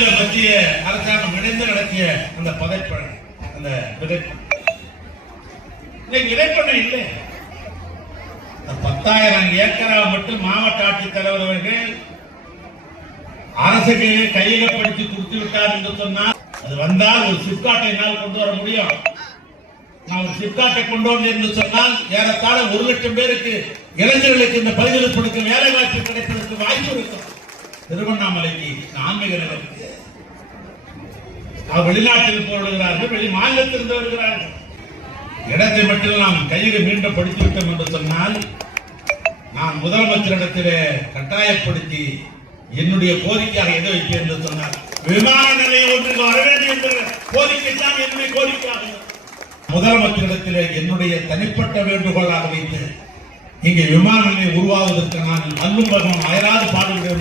மாநில மத்திய அரசாங்கம் இணைந்து நடத்திய அந்த பதைப்பணி அந்த விதைப்பணி இன்னைக்கு இல்லை. பத்தாயிரம் ஏக்கரா மட்டும் மாவட்ட ஆட்சித்தலைவர் அவர்கள் அரசுக்கு கையகப்படுத்தி கொடுத்து விட்டார் என்று சொன்னால் அது வந்தால் ஒரு சிப்காட்டை என்னால் கொண்டு வர முடியும். நான் ஒரு சிப்காட்டை கொண்டு வந்து என்று சொன்னால் ஏறத்தாழ ஒரு லட்சம் பேருக்கு இளைஞர்களுக்கு இந்த பகுதியில் கொடுக்கும் வேலை வாய்ப்பு கிடைப்பதற்கு வாய்ப்பு இருக்கும். திருவண்ணாமலைக்கு ஆன்மீக நகருக்கு வெளிநாட்டில் போடுகிறார்கள் வெளி மாநிலத்திலிருந்து வருகிறார்கள். இடத்தை மட்டும் நாம் கையில் மீண்டும் படித்து விட்டோம் என்று சொன்னால் நான் முதலமைச்சரிடத்திலே கட்டாயப்படுத்தி என்னுடைய கோரிக்கையாக எதை வைப்பேன் என்று சொன்னார் விமான நிலையம் ஒன்றுக்கு வர வேண்டும் என்ற கோரிக்கை தான் என்னுடைய கோரிக்கையாக முதலமைச்சரிடத்திலே என்னுடைய தனிப்பட்ட வேண்டுகோளாக வைத்து இங்கே விமான நிலையம் உருவாவதற்கு நான் அல்லும் பகவான் அயராது பாடுகிறேன்.